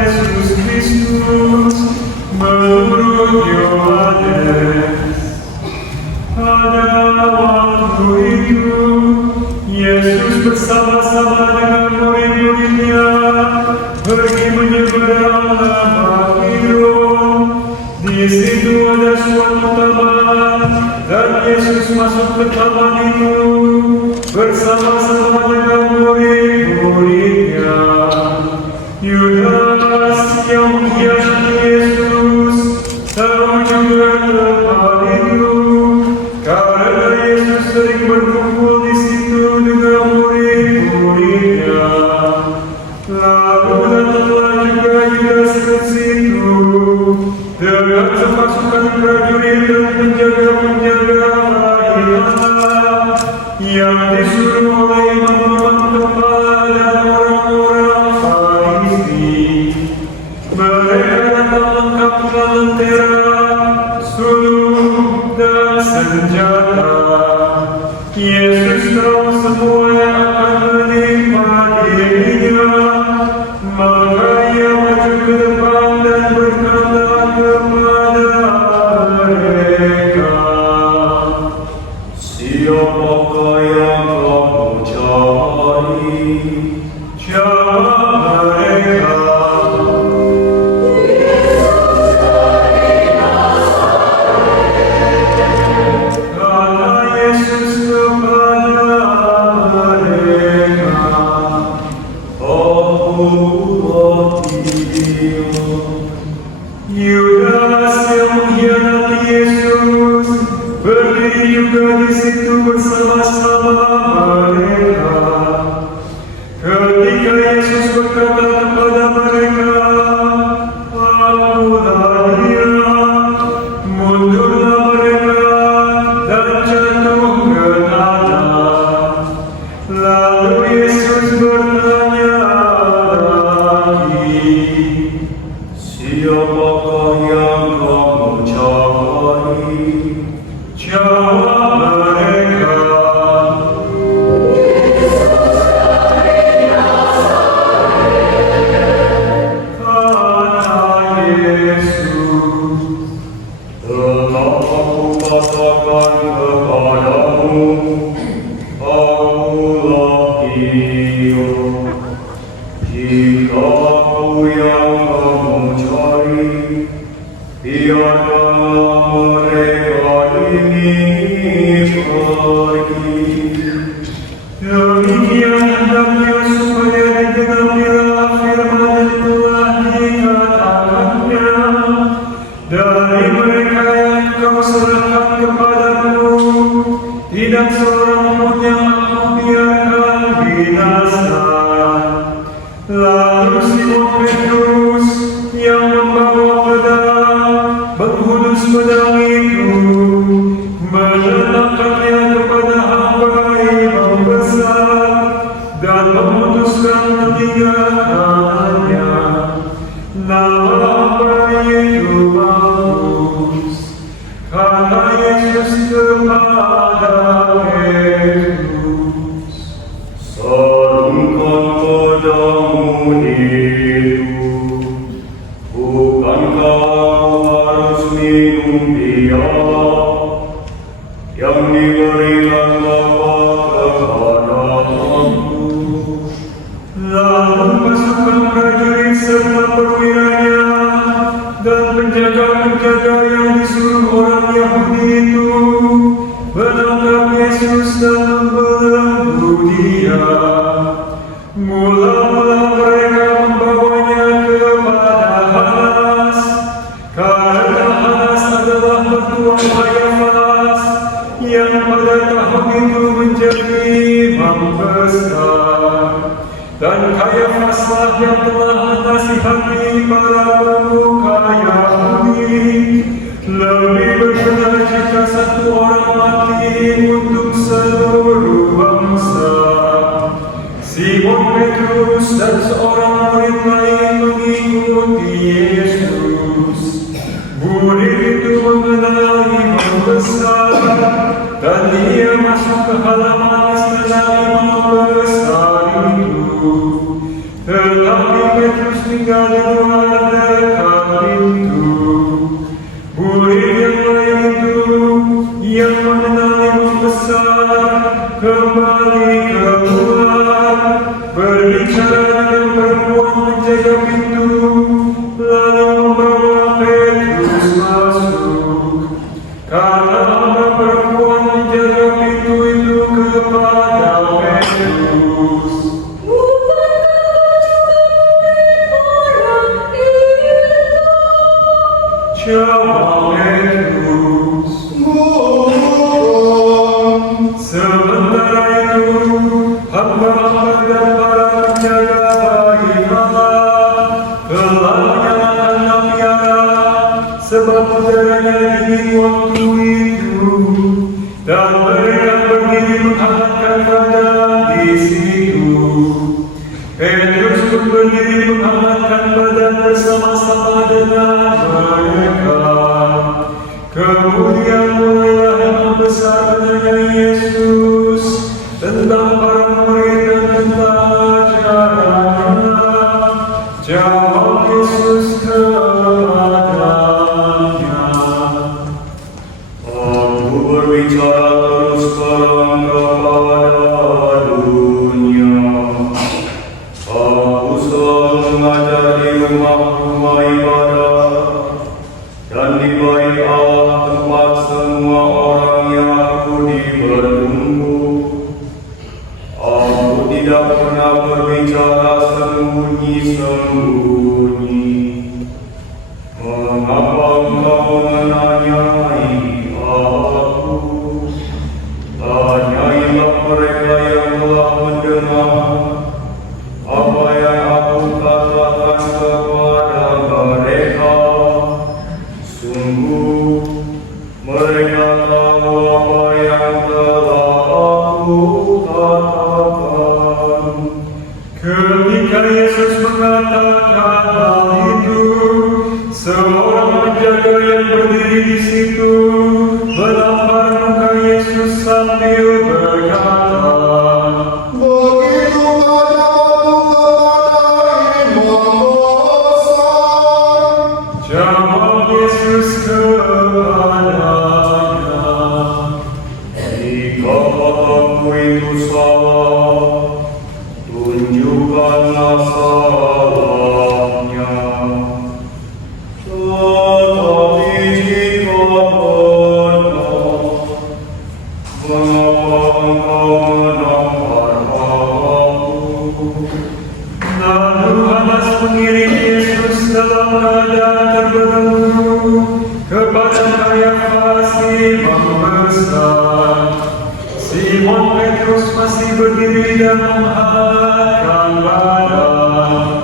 Yesus Kristus menurut Yohanes. Pada waktu itu, Yesus bersama-sama dengan murid-muridnya pergi menyeberang lembah Kidron. Di situ ada suatu taman, dan Yesus masuk ke taman itu bersama-sama dengan murid-muridnya. Yudas yang mengkhianati Yesus tahu juga tempat itu, karena Yesus sering berkumpul di situ dengan murid-muridnya. Lalu datanglah juga Yudas ke situ dengan sepasukan prajurit dan penjaga-penjaga bagian yang disuruh oleh imam-imam kepala dan orang-orang Farisi. Mereka datang lengkap dengan lentera, sulung, dan senjata. Yesus tahu semua yang akan menimpa dirinya, maka Ia maju ke depan dan berkata kepada mereka, "Siapakah yang kamu cari?" Jawab mereka, kata Yesus kepada mereka, "Akulah Dia." Yudas yang mengkhianati Yesus berdiri juga di situ bersama-sama mereka. Ketika Yesus berkata kepada mereka, "Akulah Dia," mundurlah mereka dan jatuh ke tanah. Lalu Yesus bertanya lagi, "Siapakah yang kamu cari?" Jawab mereka, kata Yesus, "Tetap aku katakan kepadamu, akulah Dia. Jika aku yang kamu cari, biarkanlah mereka ini pergi." Demikian hendaknya supaya digenapilah firman yang telah dikatakannya, "Dari mereka yang Engkau serahkan kepadaku, tidak seorang pun yang Aku biarkan binasa." Lalu Simon Petrus yang membawa pedang menghunus pedang itu, menenangkannya kepada hamba imam besar dan memutuskan meninggalkannya. Nama hamba itu Malkus. Kata Yesus kepada Petrus, "Sarungkan pedangmu itu. Bukankah aku harus minum dia yang diberikan Bapa kepadaku?" Lalu pasukan prajurit serta perwiranya dan penjaga-penjaga yang disuruh orang Yahudi itu menangkap Yesus dan membelenggu Dia. Mula-mula mereka membawanya kepada Hanas, karena Hanas adalah mertua Kayafas yang pada tahun itu menjadi imam besar. Dan Kayafaslah yang telah menasihati para pemuka Yahudi, lebih berkenan jika satu orang mati untuk seluruh bangsa. Simon Petrus dan seorang murid lain mengikuti Yesus. Murid itu mengenal imam besar, dan dia masuk ke halaman istana imam besar itu. Tetapi Petrus tinggal di luar berdiri menghangatkan badan bersama-sama dengan mereka. Kemudian mulailah membesar tanya Yesus tentang para murid dan tentang ajarannya. Jawab Yesus kepadanya, Aku berbicara terus terang kepada dunia. Aku selalu mengajar di rumah-rumah ibadah dan di bait Allah, tempat semua orang Yahudi berkumpul. Aku tidak pernah berbicara sembunyi-sembunyi. Mengapa engkau menanyai aku? Tanyailah mereka yang telah mendengar apa yang aku katakan kepada mereka. Sungguh, mereka tahu apa yang telah aku katakan. Ketika Yesus mengatakan hal itu, seorang penjaga yang berdiri di situ menampar muka Yesus sambil berkata, Begitu katamu kepada imam besar. Jawab Yesus kepadanya, jika katamu itu salah, tunjukkanlah salahnya. Tetapi jika benar, mengapa engkau menampar aku? Lalu Hanas mengirim Yesus dalam keadaan terbelenggu kepada Kayafas imam besar. Simon Petrus masih berdiri dan menghangatkan badan.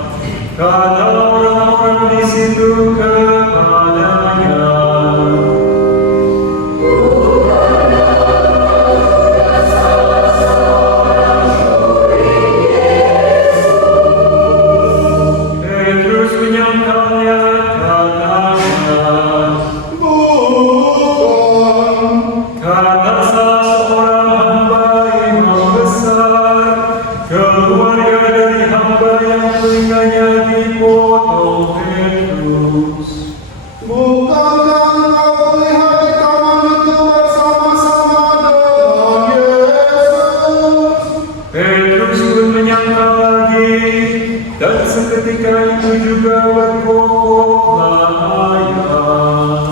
Kata orang-orang di situ kepadanya, Petrus menyangkalnya, katanya, Bukan. kata salah seorang hamba imam besar, keluarga dari hamba yang telinganya dipotong Petrus. Bukankah engkau melihat di kamar itu bersama-sama dengan Yesus? Petrus pun menyangkal lagi, dan seketika itu juga berkokoklah ayam.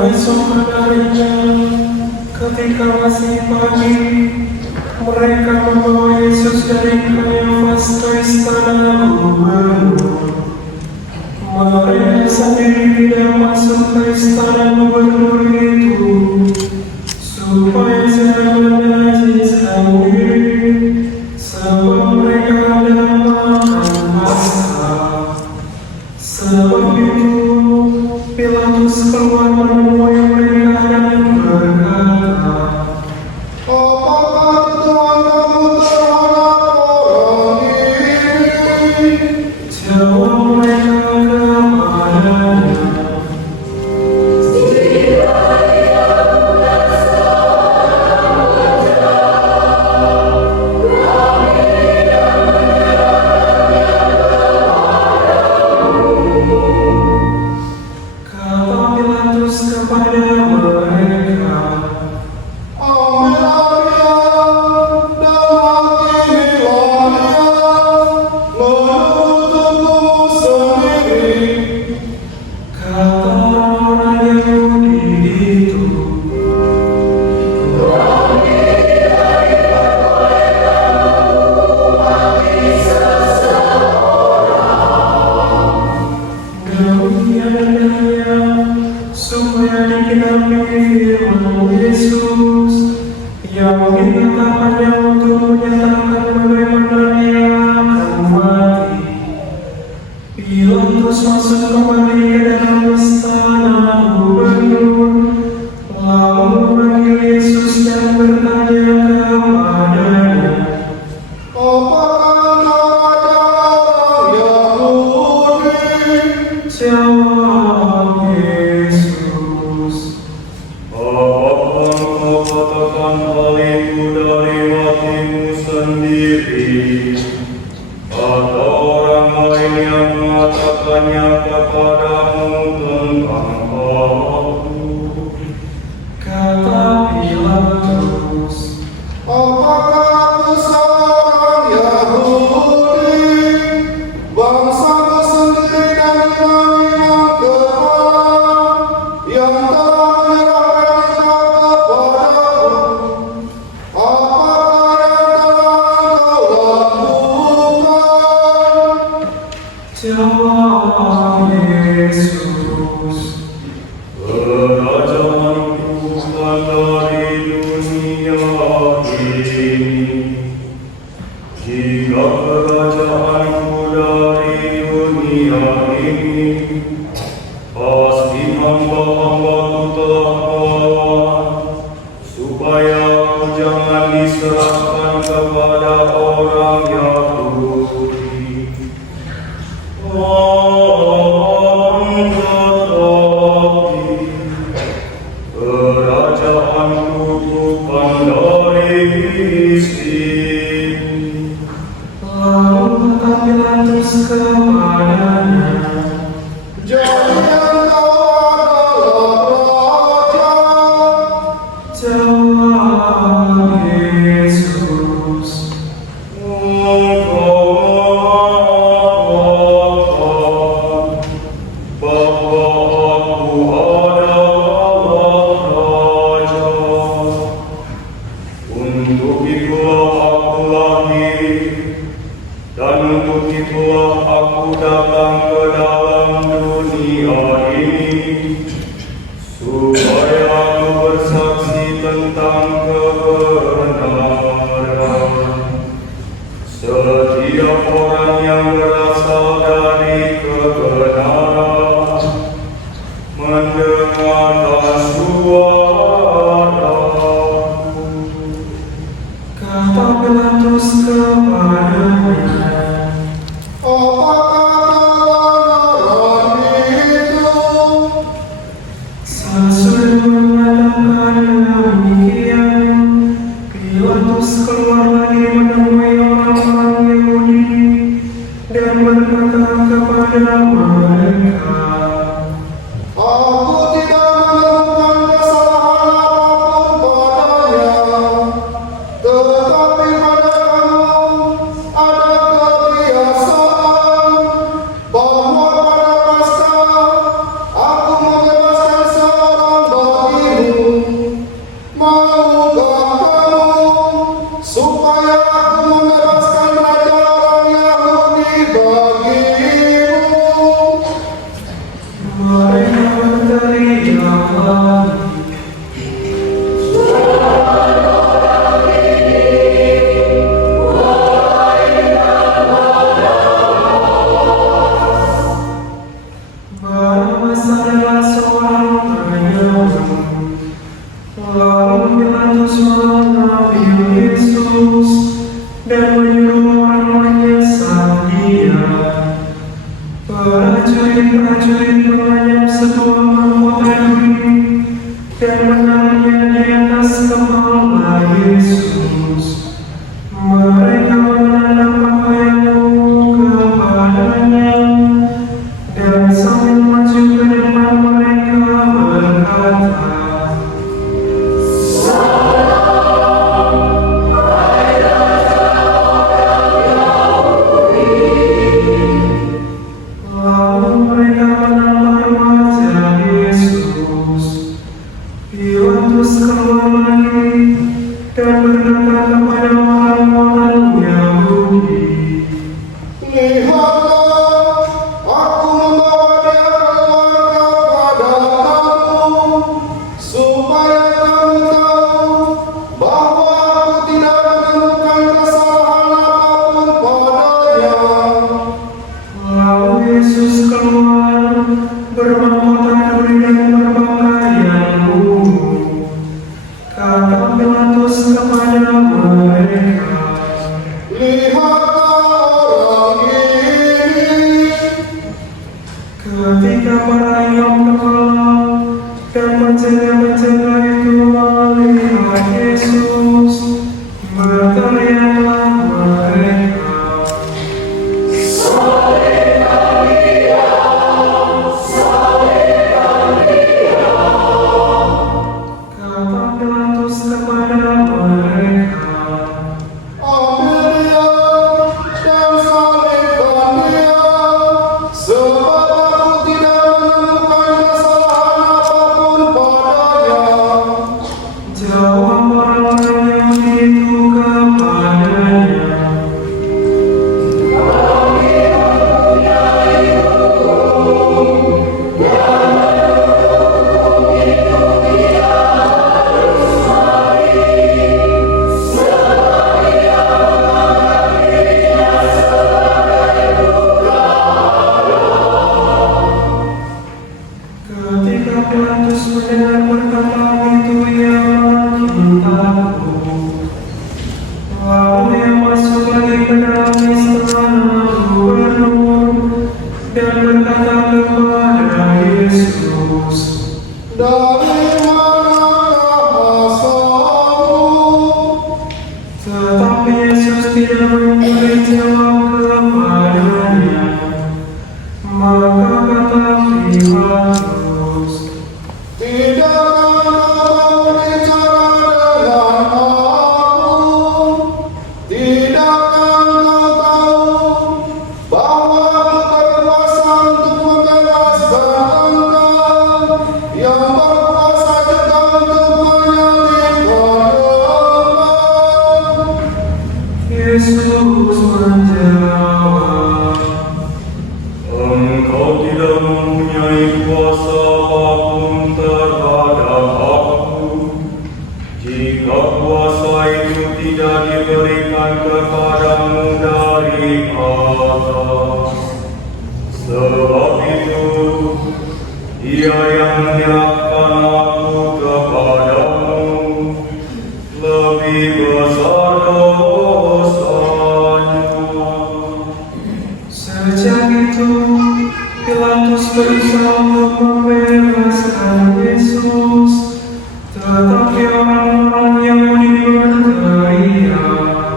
Esok harinya, ketika masih pagi, mereka membawa Yesus dari Kayafas ke istana gubernur. Mereka sendiri tidak masuk ke istana gubernur itu, supaya jangan menajiskan diri, sebab mereka hendak makan Paskah. Sebab itu, Pilatus keluar menemui mereka dan berkata, Apakah tujuan kamu terhadap orang ini? jawab mereka kepadanya, Tidak kepada mereka. Ambillah dia dan hakimilah dia menurut hukum sendiri. Kata orang-orang Yahudi itu, demikiannya supaya digenapi firman Yesus yang dikatakannya untuk menyatakan bagaimana dia akan mati. Pilatus masuk kembali ke dalam istana gubernur, lalu memanggil Yesus dan bertanya kepadanya, Apakah Raja Yahudi? jawab Yesus, Apakah engkau katakan hal itu dari hatimu sendiri? Atau orang lain yang mengatakannya kepadamu tentang aku? kata Pilatus, Apakah aku seorang Yahudi? Bangsaku sendiri dan imam-imam kepala yang telah menyerahkan engkau kepadaku. Apakah yang telah engkau lakukan? jawab Yesus, Kerajaanku bukan dari dunia ini. Jika kerajaanku dari dunia ini, pasti hamba-hambaku telah melawan, supaya aku jangan diserahkan kepada orang Yahudi. Kerajaanku bukan dari sini. lalu kata Pilatus kepadanya, Jadi engkau adalah raja. jawab Yesus, Untuk itulah aku lahir, dan untuk itulah aku datang ke dalam dunia ini, supaya aku bersaksi tentang kebenaran. Setiap orang yang berasal dari kebenaran mendengarkan suaraku. kata Pilatus kepadanya, Apakah itu? sesudah mengatakan demikian, Pilatus keluar lagi menemui orang-orang Yahudi dan berkata kepada mereka, Aku tidak menemukan kesalahan apapun padanya, tetapi pada kamu ada kebiasaan bahwa pada Paskah aku membebaskan seorang bagimu. Maukah kamu supaya aku membebaskan raja orang Yahudi bagimu? mereka berteriak lagi, Barabas adalah seorang penyamun. Lalu Pilatus mengambil Yesus dan menyuruh orang menyesal dia. Prajurit-prajurit menganyam sebuah mahkota duri dan menaruhnya di atas kepala Yesus. Mereka menanam pakaianmu kepadanya dan sambil maju ke depan mereka putri dan berpakaian ungu. Kata Pilatus kepada mereka, lihatlah orang ini. ketika para imam kepala dan penjaga-penjaga itu melihat Yesus, berteriaklah mereka, kata Pilatus kepada mereka, Ambil dia dan salibkan dia, sebab aku tidak menemukan kesalahan apapun padanya. jawab orang-orang yang itu kepadanya, ketika Pilatus mendengar perkataan itu, ia makin takut. Lalu ia masuk lagi ke dalam istana gubernur dan berkata kepada Yesus, Dari manakah asalmu? tetapi Yesus tidak memberi jawab kepadanya. Maka kata Pilatus, Tidakkah kau bicara dengan aku? Tidakkah kau tahu bahwa aku berkuasa untuk membebaskan engkau, yang berkuasa juga untuk menyalibkan engkau? Yesus menjawab, Engkau tidak mempunyai kuasa apapun terhadap aku, jika kuasa itu tidak diberikan kepadamu dari atas. Sebab itu, Dia yang menyerahkan aku kepadamu lebih besar dosanya. sejak itu Pilatus berusaha untuk membebaskan Yesus, tetapi orang-orang Yahudi berteriak,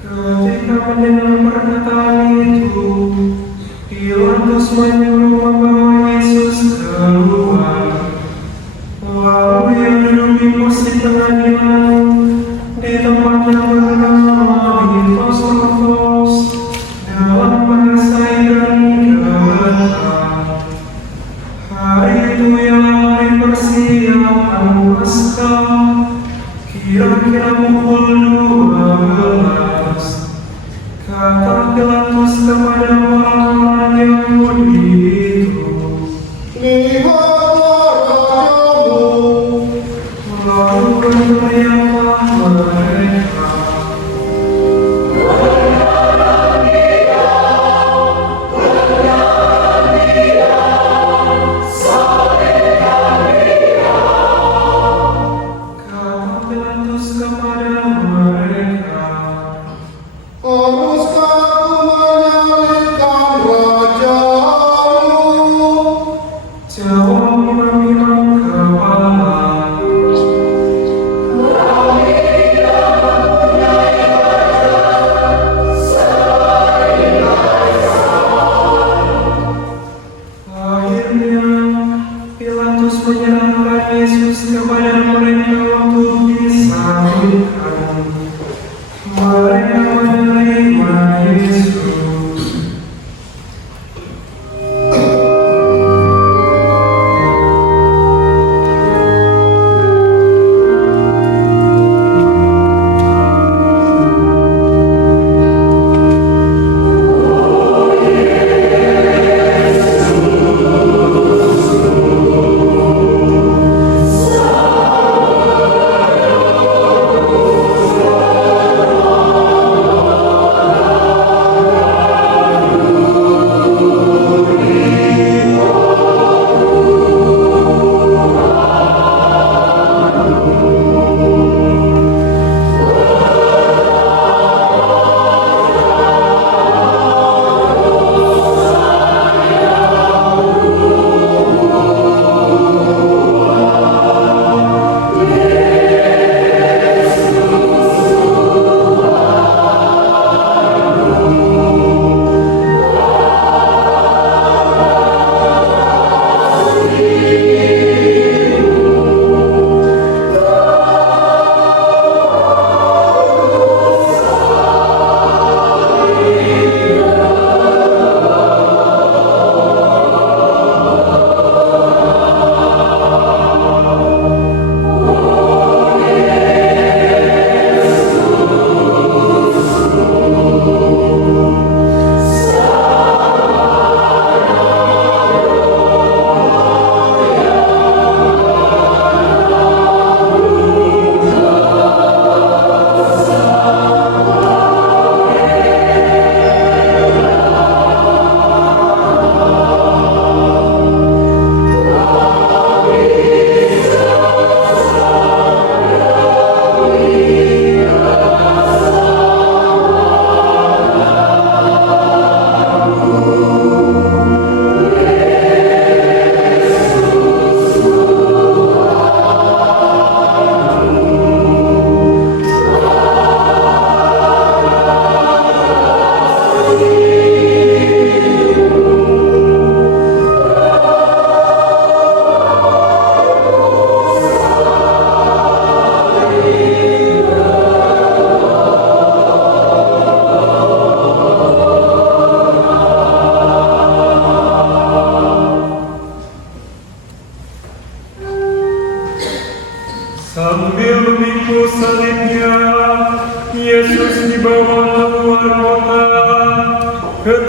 ketika mendengar perkataan itu, Pilatus menyuruh membawa Yesus keluar. Lalu ia duduk di kursi pengadilan di tempat yang bernama Hipostos dalam persaingan kebenaran. Hari itu ialah hari persiapan Paskah, kira-kira pukul 12. Kata Pilatus kepada orang-orang Yahudi itu, Lihatlah rajamu. lalu berteriaklah mereka, kata Pilatus kepada mereka, Haruskah aku menyalibkan rajamu? jawab imam-imam kepala, akhirnya Pilatus menyerahkan Yesus kepada mereka untuk disalibkan.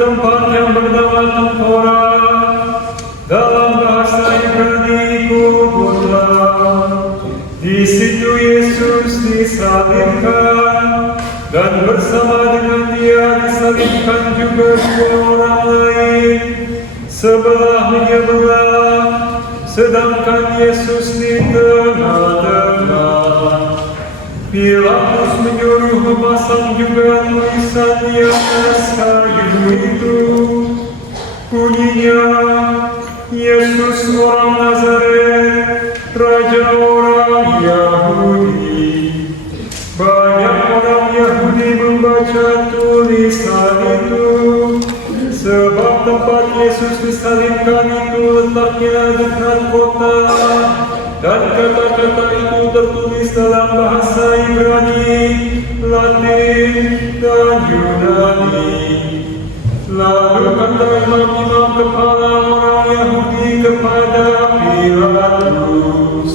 tempat yang bernama Tempora, dalam bahasa Ibrani Golgota. Di situ Yesus disalibkan, dan bersama dengan Dia disalibkan juga dua orang lain, sebelahnya belah, sedangkan Yesus di tengah-tengah. Pilatus menyuruh memasang juga tulisan di atas kayu itu. Bunyinya, Yesus orang Nazaret, Raja orang Yahudi. Banyak orang Yahudi membaca tulisan itu, sebab tempat Yesus disalibkan itu letaknya dekat kota, dan kata-kata itu tertulis dalam bahasa Ibrani, Latin, dan Yunani. Lalu kata imam-imam kepala orang Yahudi kepada Pilatus,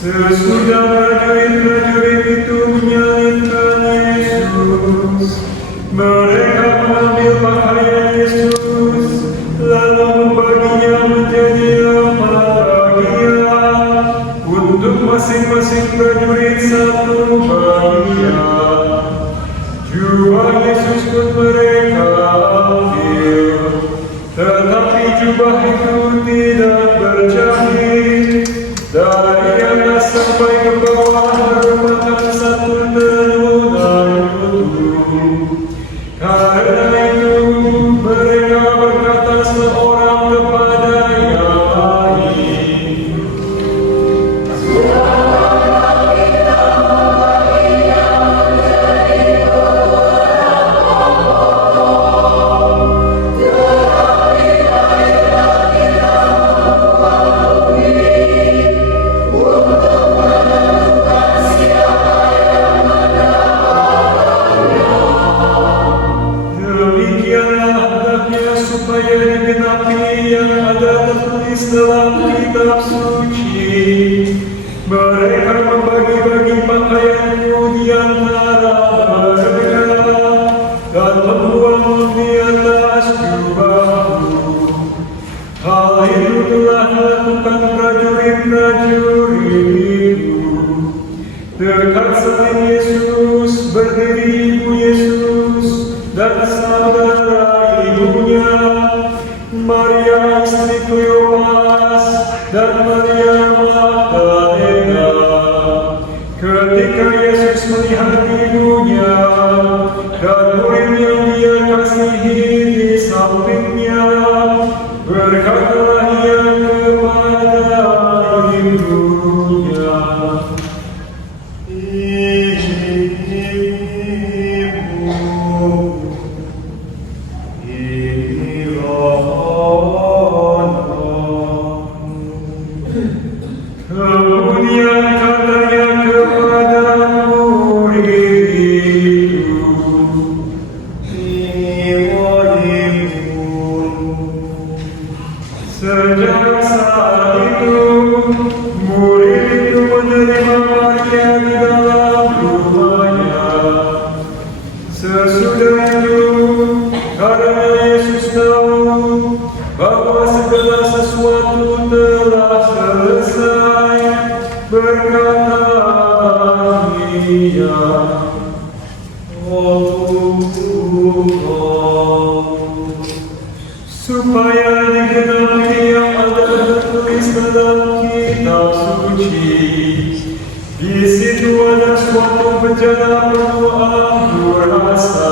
sesudah prajurit-prajurit itu menyalibkan Yesus, mereka mengambil pakaian Yesus, lalu membaginya menjadi 4 bagian, untuk masing-masing prajurit 1 bagian. Jubah Yesus pun mereka ambil, tetapi jubah itu tidak berjahit. Dari atas sampai ke bawah merupakan 1 tenunan utuh. Karena itu mereka berkata seorang kepada yang lain, supaya digenapi yang ada tertulis dalam kitab suci. Mereka membagi-bagi pakaianmu di antara mereka, dan membuang di atas jubahmu. Hal itu telah dilakukan prajurit-prajurit itu. Dekat salib Yesus berdiri ibu Yesus dan saudara ibunya, Maria istri Kleopas dan Maria Magdalena. Ketika Yesus melihat ibunya dan murid yang Dia kasihi di sampingnya, berkatalah Ia kepada ibunya, kemudian katanya kepada murid itu, sejak saat itu murid itu menerima Maria di dalam rumahnya. Sesudah itu, karena Yesus tahu bahwa segala sesuatu telah selesai, berkata Ia, supaya digenapi yang ada tertulis dalam kitab suci. Di situ ada suatu bejana penuh anggur rasa.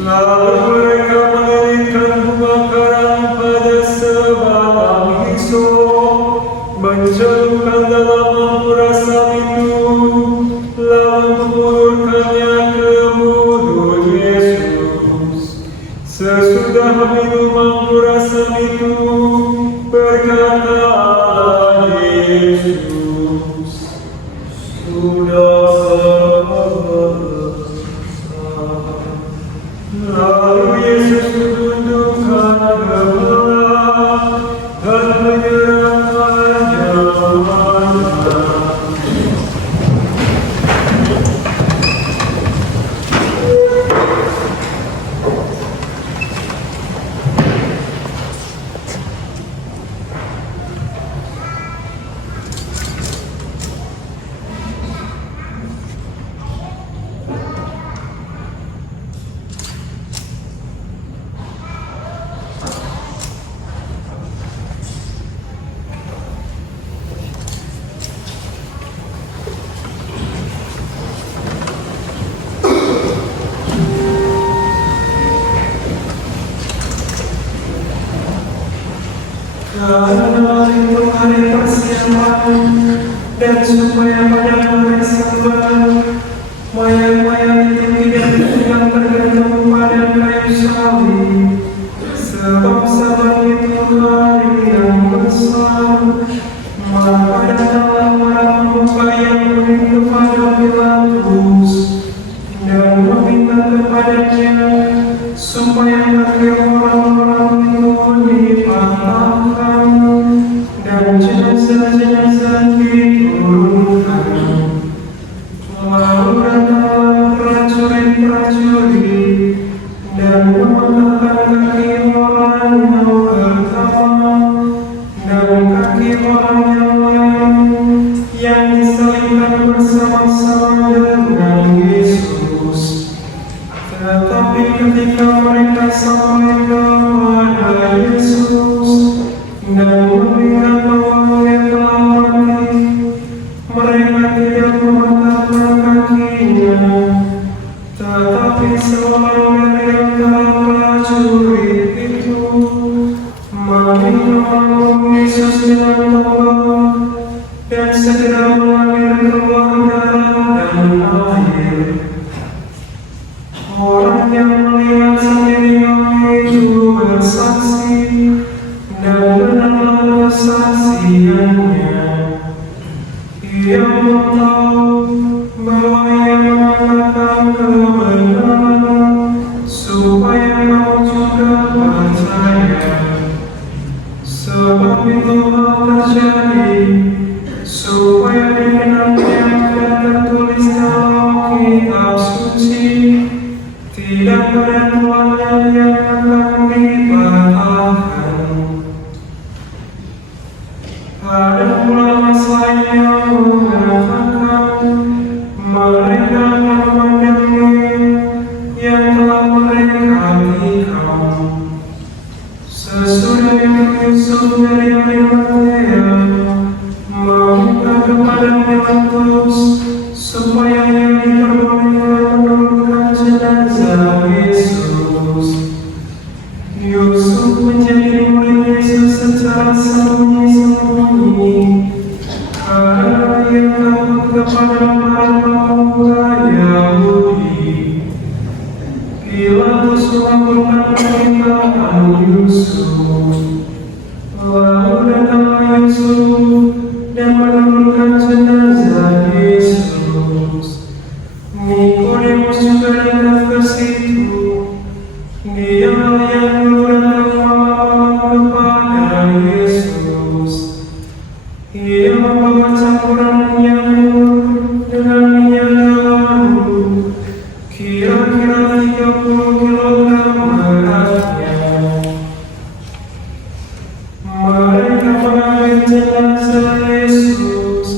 Lalu mereka melilitkan bunga karang pada sebatang hisop, mencelupkan dalam anggur rasa itu, lalu mengulurkannya ke mulut sudah selesai. Lalu Yesus menundukkan kepala dan menyerahkan nyawanya. Karena itu hari persiapan dan supaya pada hari Sabat mayat-mayat itu tidak tinggal tergantung pada kayu salib, sebab Sabat itu hari yang besar. Maka datanglah para pemuka yang pergi kepada Pilatus dan meminta kepadanya supaya kaki orang-orang itu dipatahkan dan jenazah-jenazah diturunkan. Lalu datanglah prajurit-prajurit dan mematahkan kaki orang yang pertama dan kaki orang yang lain yang disalibkan bersama-sama dengan Yesus. Tetapi ketika mereka sampai kepada Yesus dan melihat bahwa Dia telah mati, mereka tidak mematahkan kakinya. Tetapi seorang dari antara prajurit itu meminum Yesus dengan tombak dan segera mengalir keluar darah dan air. Orang yang melihat sendiri itu bersaksi dan benarlah kesaksiannya. Ia tahu bahwa ia mengatakan kebenaran supaya kamu juga percaya. Sebab itu hal terjadi supaya dikenalnya dan tertulis dalam kitab suci, tidak ada tuannya yang akan dipatahkan. Ada pula masalah yang mengatakan mereka memandangnya yang telah mereka tikam. Sesudah itu Yusuf dari Arimatea meminta kepada Pilatus supaya ia diperbolehkan menurunkan jenazah Yesus. Yusuf menjadi murid Yesus secara sembunyi-sembunyi karena ia takut kepada para pemuka Yahudi. Pilatus mengabulkan permintaan Yusuf. Lalu datanglah Yusuf dan menurunkan jenazah Yesus. Nikodemus juga datang ke situ. Dia yang dulu datang mengatakan kepada Yesus. Ia membawa campuran minyak dengan minyak baru, kira-kira 30 kilogram beratnya. Mereka mengambil jenazah Yesus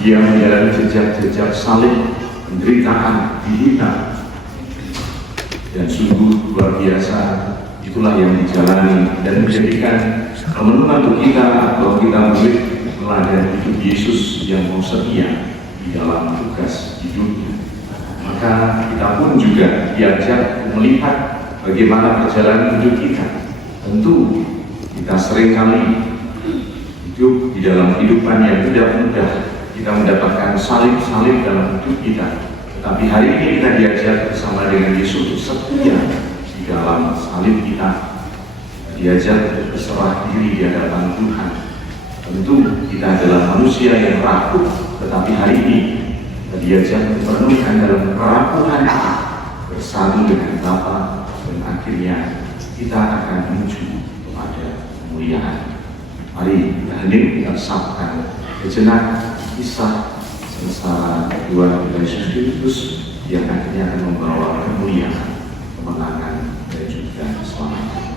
Dia menjalani jejak-jejak salib, penderitaan, dihina, dan sungguh luar biasa. Itulah yang dijalani dan menjadikan pemenuhan untuk kita bahwa kita boleh meladani hidup Yesus yang mau setia di dalam tugas hidupnya. Maka kita pun juga diajak melihat bagaimana perjalanan hidup kita. Tentu kita seringkali hidup di dalam kehidupan yang tidak mudah. Kita mendapatkan salib-salib dalam hidup kita. Tetapi hari ini kita diajak bersama dengan Yesus untuk setia di dalam salib kita. Diajak berserah diri di hadapan Tuhan. Tentu kita adalah manusia yang rapuh, tetapi hari ini kita diajak dipenuhkan dalam kerapuhan bersatu dengan Bapa, dan akhirnya kita akan menuju kepada kemuliaan. Mari kita hening, kita sabkan sejenak kisah sengsara kedua Yesus Kristus yang akhirnya akan membawa kemuliaan, kemenangan, dan juga keselamatan.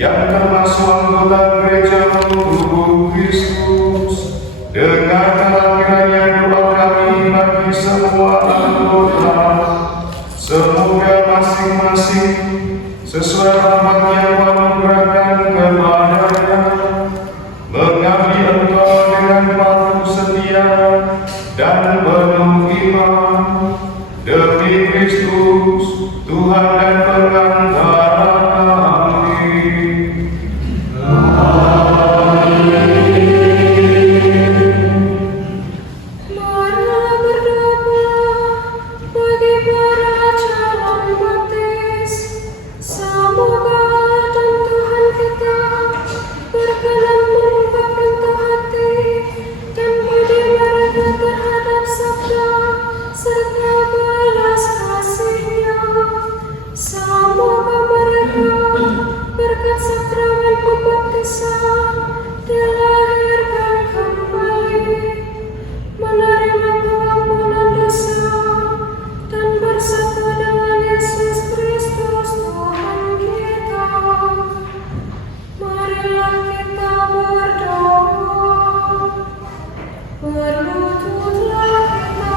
yang termasuk anggota gereja tubuh Kristus, dengarkanlah kiranya doa kami bagi semua anggota, semoga masing-masing sesuai rahmat yang menganugerahkan kepadanya, mengabdi Engkau dengan patuh setia dan penuh iman, demi Kristus, Tuhan dan pengantara kami. Marilah berdoa bagi para calon baptis. Semoga dan Tuhan kita berkenan mengubah pintu hati dan budi mereka terhadap sabda serta balas kasih-Nya. Semoga mereka berkat sakramen pembaptisan dilahirkan kembali, menerima pengampunan dosa dan bersatu dengan Yesus Kristus Tuhan kita. Marilah kita berdoa, berlututlah kita.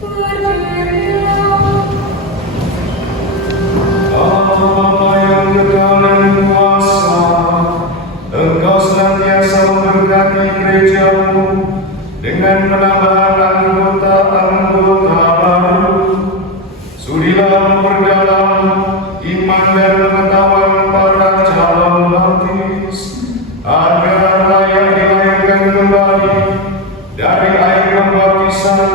Berdirilah. Allah yang kekal dan kuasa, Engkau senantiasa memberkati gereja-Mu dengan penambahan anggota-anggota baru. Sudilah memperdalam iman dan pengetahuan para calon baptis, agar layak dilahirkan kembali dari air pembaptisan,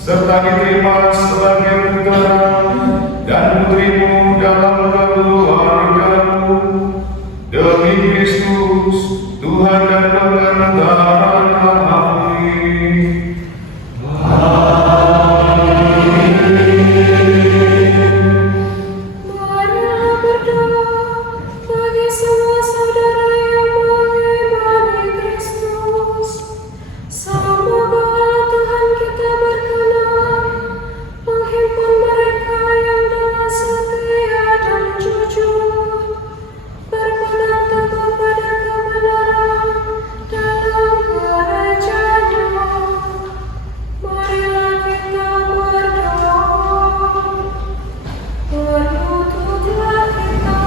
serta diterima sebagai putra dan putrimu dalam keluarga-Mu, demi Kristus, Tuhan dan pengantara kami. Marilah berdoa bagi semua saudara yang mengimani Kristus. Semoga Tuhan kita berkenan menghimpun mereka yang dengan setia dan jujur berpegang teguh pada kebenaran dalam gereja-Nya. Marilah kita berdoa, berlututlah kita.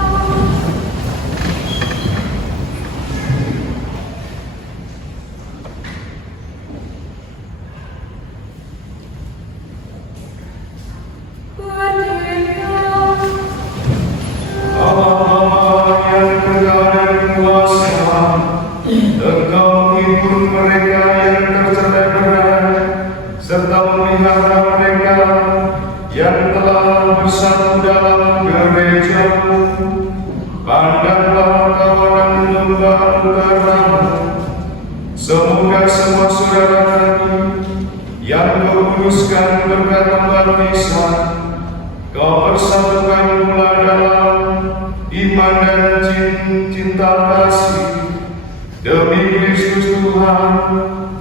Berdirilah. Allah yang kekal dan kuasa, Engkau menghibur mereka yang tercerai-berai, serta memelihara mereka yang telah bersatu dalam gereja-Mu. Pandanglah kawanan lembaga-lembaga-Mu. Semoga semua saudara kami yang Kau kuduskan berkat pembaptisan, Kau persatukan pula dalam iman dan cinta kasih, demi Kristus Tuhan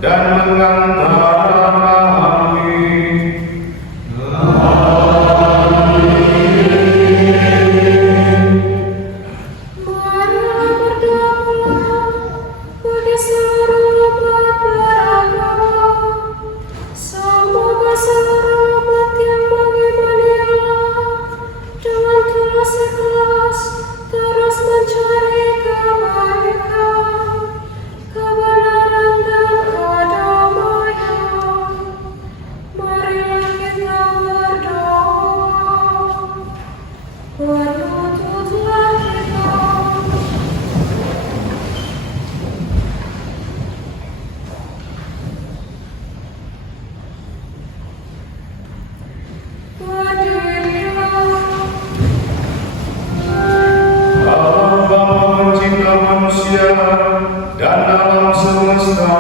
dan pengantara kami. Marilah berdoa bagi seluruh umat beragama. Semoga seluruh umat yang mengimani Allah dengan tulus ikhlas terus mencari kebaikan, kebenaran dan kedamaian. Marilah kita berdoa, berlututlah kita. Berdirilah. Allah Bapa pencipta manusia dan alam semesta,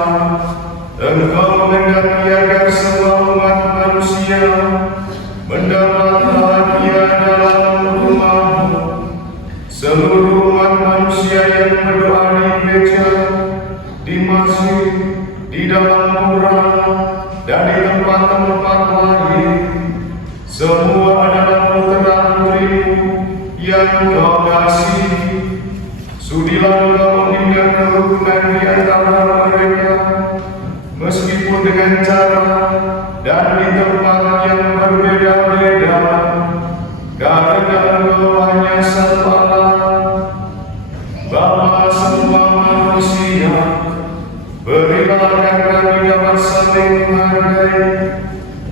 Engkau menghendaki agar semua umat manusia mendapat bahagia dalam rumah-Mu. Seluruh umat manusia yang berdoa di gereja, di masjid, di dalam pura, dan di tempat-tempat Kau kasihi, sudilah Kau meninggalkan kerukunan di antara mereka, meskipun dengan cara dan di tempat yang berbeda-beda, karena Engkau hanya satu Allah, Bapa semua manusia. Berilah agar kami dapat saling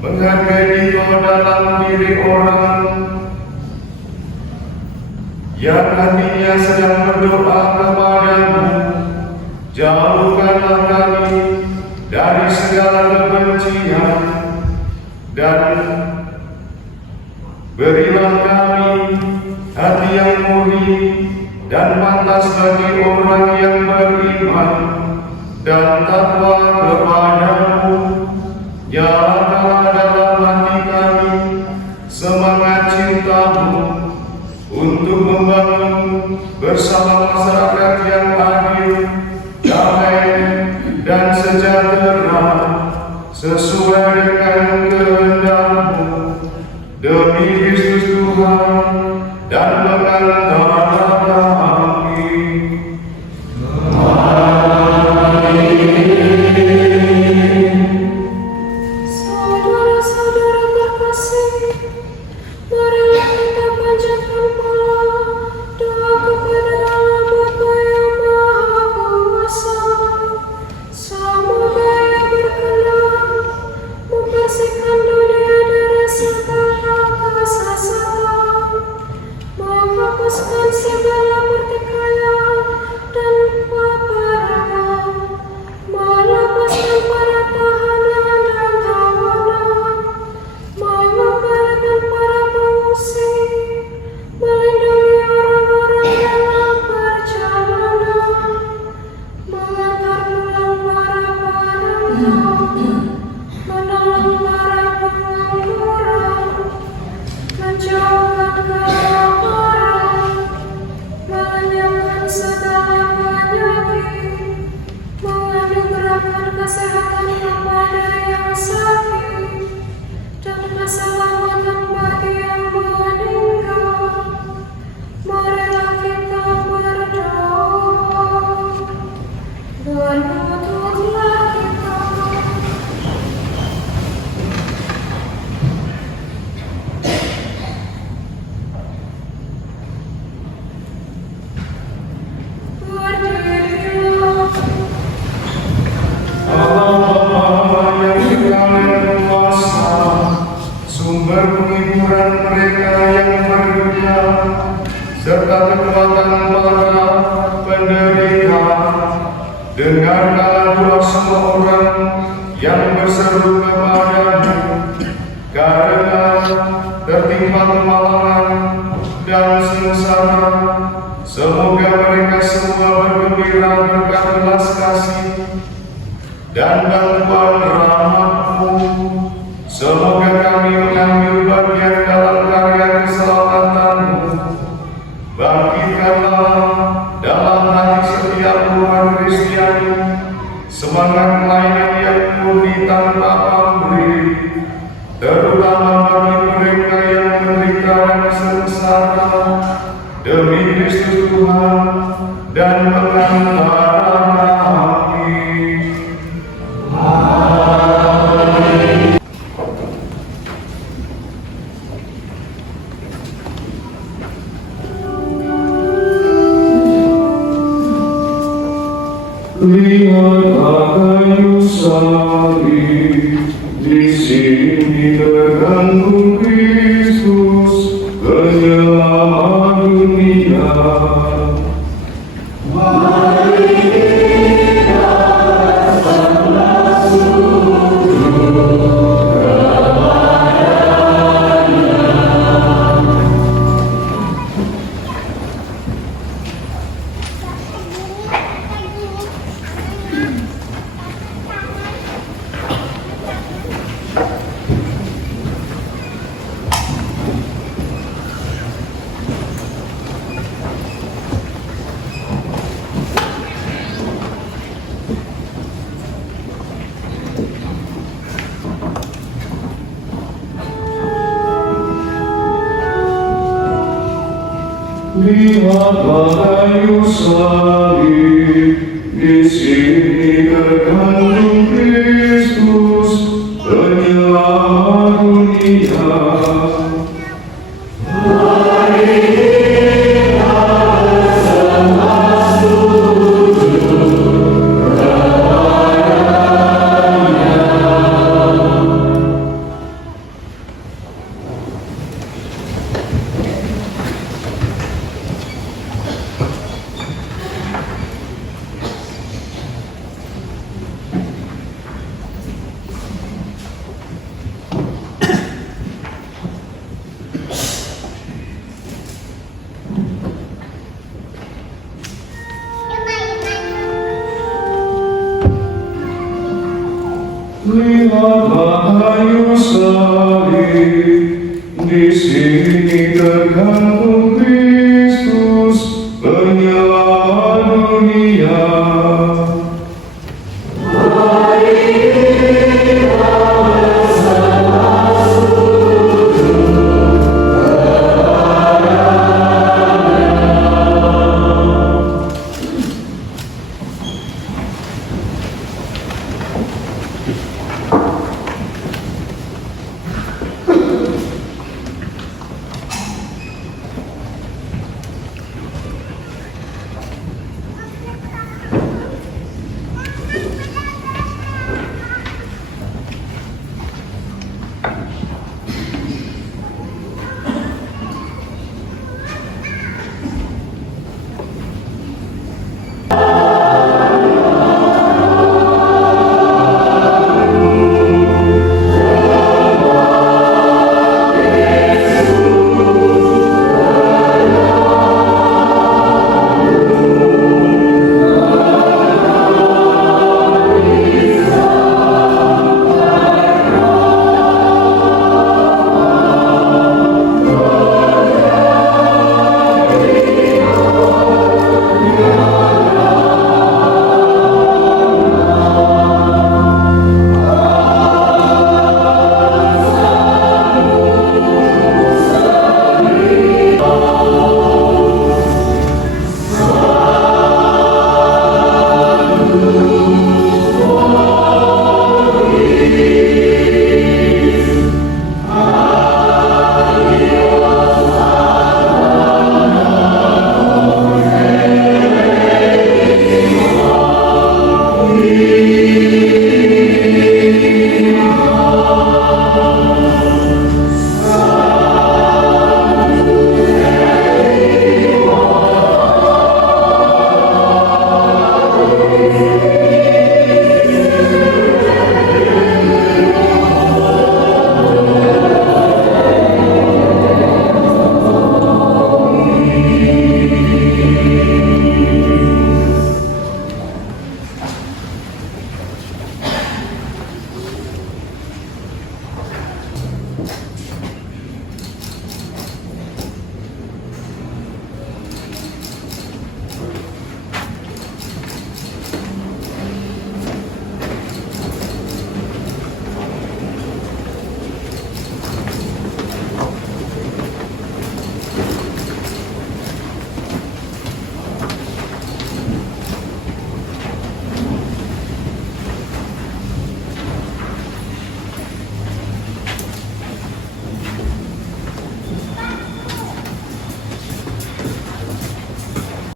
menghargai Kau dalam diri orang yang hatinya sedang berdoa kepadamu. Jauhkanlah kami dari segala kebencian dan berilah kami hati yang murni dan pantas bagi orang yang beriman dan takwa kepadamu. Nyalakanlah dalam hati kami semangat cinta-Mu untuk membangun bersama masyarakat yang adil, damai, dan sejahtera sesuai dengan kehendak-Mu, demi Kristus Tuhan dan pengantara kami. Saudara-saudara terkasih, marilah kita panjatkan pula doa kepada Allah Bapa yang Maha Kuasa. Semoga Ia berkenan membersihkan dunia dari segala kesesatan, menghapuskan segala pertikaian dan peperangan, melepaskan para tahanan dan tawanan, mengembarkan para pengungsi, melindungi orang-orang dalam perjalanan, mengantar pulang para perantau, menolong para pengangguran, menjauhkan kelaparan, melenyapkan segala penyakit, menganugerahkan kesehatan kepada yang sakit, dan keselamatan bagi yang meninggal. Marilah kita berdoa. Berlututlah kita. Berdirilah. Allah yang dikalian kuasa, sumber penghiburan mereka yang berduka, serta kekuatan para penderita. Dengarkanlah doa semua orang yang berseru kepadamu, karena tertimpa kemalangan dan sengsara. Semoga mereka semua bergembira berkat belas kasih dan bantuan rahmat-Mu. Semoga kami mengambil bagian dalam karya keselamatan-Mu. Bangkitkanlah dalam hati setiap umat Kristiani semangat pelayanan yang murni tanpa pamrih, terutama bagi mereka yang menderita dan sengsara, demi Kristus Tuhan dan pengantara kami. Lihatlah kayu salib, di sini tergantung Kristus, penyelamat dunia. Lihatlah kayu salib, di sini tergantung Kristus, penyelamat dunia. Lihatlah kayu salib, di sini tergantung